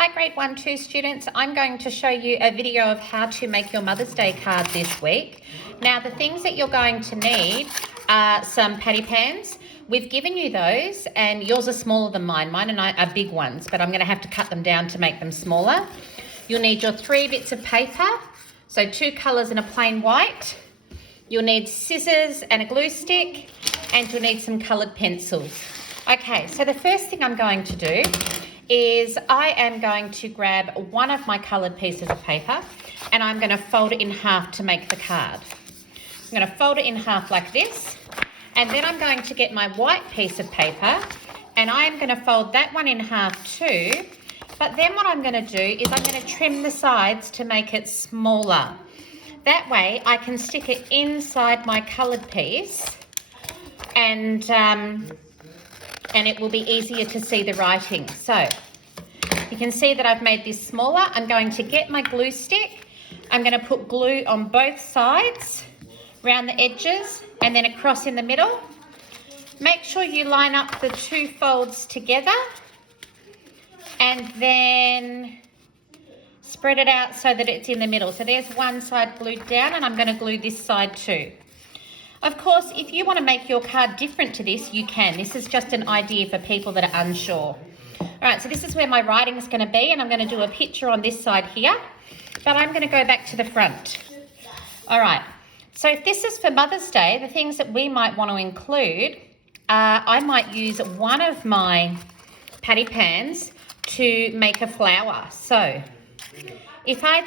Hi Grade 1-2 students, I'm going to show you a video of how to make your Mother's Day card this week. Now the things that you're going to need are some patty pans. We've given you those and yours are smaller than mine. Mine and I are big ones, but I'm going to have to cut them down to make them smaller. You'll need your 3 bits of paper, so 2 colours and a plain white. You'll need scissors and a glue stick, and you'll need some coloured pencils. Okay, so the first thing I'm going to do is I am going to grab one of my coloured pieces of paper and I'm going to fold it in half to make the card. I'm going to fold it in half like this, and then I'm going to get my white piece of paper and I'm going to fold that one in half too. But then what I'm going to do is I'm going to trim the sides to make it smaller. That way I can stick it inside my coloured piece and it will be easier to see the writing. So you can see that I've made this smaller. I'm going to get my glue stick. I'm going to put glue on both sides, around the edges, and then across in the middle. Make sure you line up the 2 folds together and then spread it out so that it's in the middle. So there's one side glued down and I'm going to glue this side too. Of course, if you want to make your card different to this, you can. This is just an idea for people that are unsure. All right, so this is where my writing is going to be, and I'm going to do a picture on this side here, but I'm going to go back to the front. All right, so if this is for Mother's Day, the things that we might want to include, I might use one of my patty pans to make a flower. So if I'm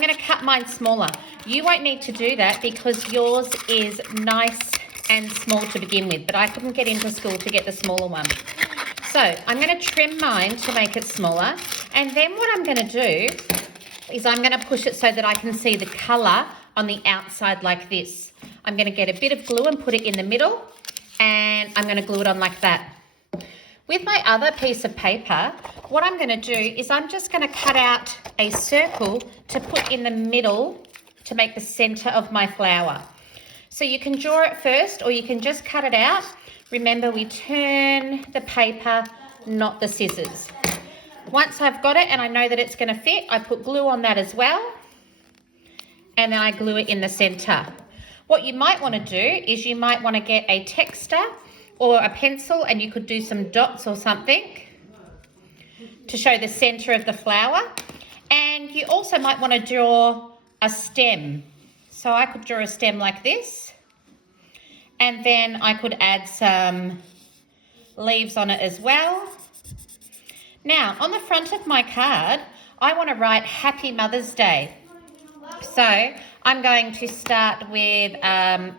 going to cut mine smaller. You won't need to do that because yours is nice and small to begin with, but I couldn't get into school to get the smaller one. So I'm going to trim mine to make it smaller, and then what I'm going to do is I'm going to push it so that I can see the colour on the outside like this. I'm going to get a bit of glue and put it in the middle, and I'm going to glue it on like that. With my other piece of paper, what I'm going to do is I'm just going to cut out a circle to put in the middle to make the centre of my flower. So you can draw it first or you can just cut it out. Remember, we turn the paper, not the scissors. Once I've got it and I know that it's going to fit, I put glue on that as well, and then I glue it in the centre. What you might want to do is you might want to get a texter or a pencil, and you could do some dots or something to show the centre of the flower. And you also might want to draw a stem. So I could draw a stem like this, and then I could add some leaves on it as well. Now, on the front of my card, I want to write Happy Mother's Day. So I'm going to start with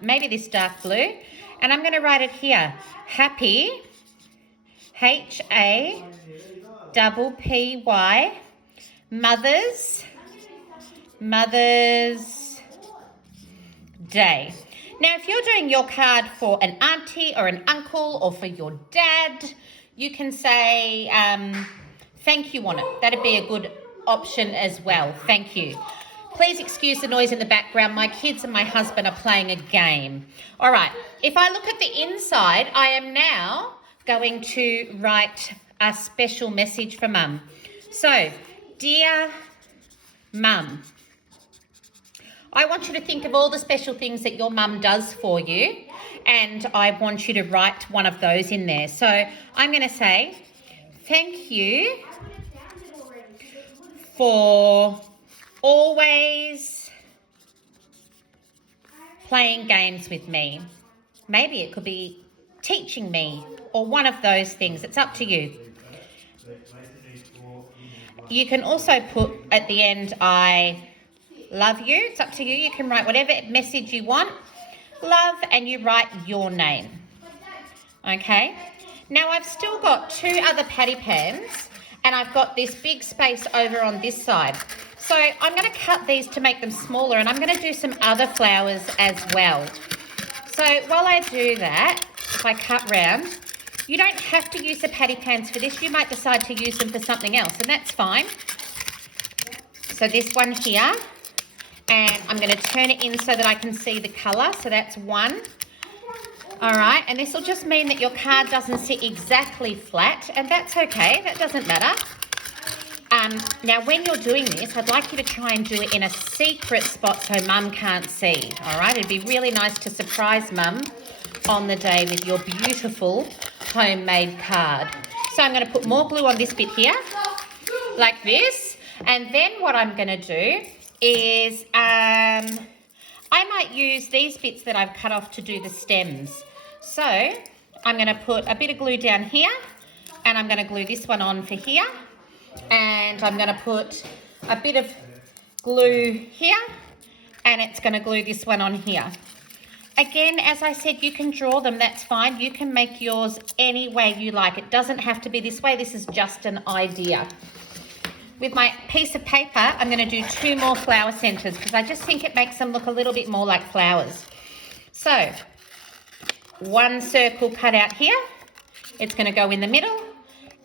maybe this dark blue, and I'm going to write it here, Happy, H-A-P-P-Y, Mother's Day. Now, if you're doing your card for an auntie or an uncle or for your dad, you can say thank you on it. That'd be a good option as well. Thank you. Please excuse the noise in the background. My kids and my husband are playing a game. All right, if I look at the inside, I am now going to write a special message for Mum. So, dear Mum, I want you to think of all the special things that your mum does for you, and I want you to write one of those in there. So I'm going to say, thank you for always playing games with me. Maybe it could be teaching me or one of those things. It's up to you. You can also put at the end, I love you. It's up to you. You can write whatever message you want. Love, and you write your name. Okay. Now I've still got 2 other patty pans, and I've got this big space over on this side. So I'm going to cut these to make them smaller, and I'm going to do some other flowers as well. So while I do that, if I cut round, you don't have to use the patty pans for this. You might decide to use them for something else, and that's fine. So this one here, and I'm going to turn it in so that I can see the colour. So that's 1. All right, and this will just mean that your card doesn't sit exactly flat, and that's okay. That doesn't matter. Now, when you're doing this, I'd like you to try and do it in a secret spot so Mum can't see, all right? It'd be really nice to surprise Mum on the day with your beautiful homemade card. So I'm going to put more glue on this bit here, like this. And then what I'm going to do is I might use these bits that I've cut off to do the stems. So I'm going to put a bit of glue down here, and I'm going to glue this one on for here. And I'm going to put a bit of glue here, and it's going to glue this one on here. Again, as I said, you can draw them, that's fine. You can make yours any way you like. It doesn't have to be this way. This is just an idea. With my piece of paper, I'm going to do 2 more flower centers because I just think it makes them look a little bit more like flowers. So, 1 circle cut out here. It's going to go in the middle.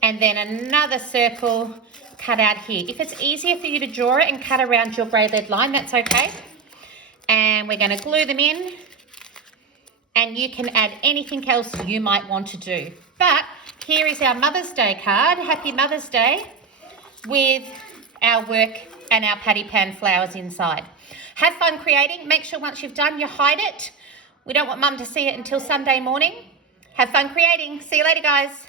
And then another circle cut out here. If it's easier for you to draw it and cut around your grey lead line, that's okay. And we're going to glue them in. And you can add anything else you might want to do. But here is our Mother's Day card. Happy Mother's Day, with our work and our patty pan flowers inside. Have fun creating. Make sure once you've done, you hide it. We don't want Mum to see it until Sunday morning. Have fun creating. See you later, guys.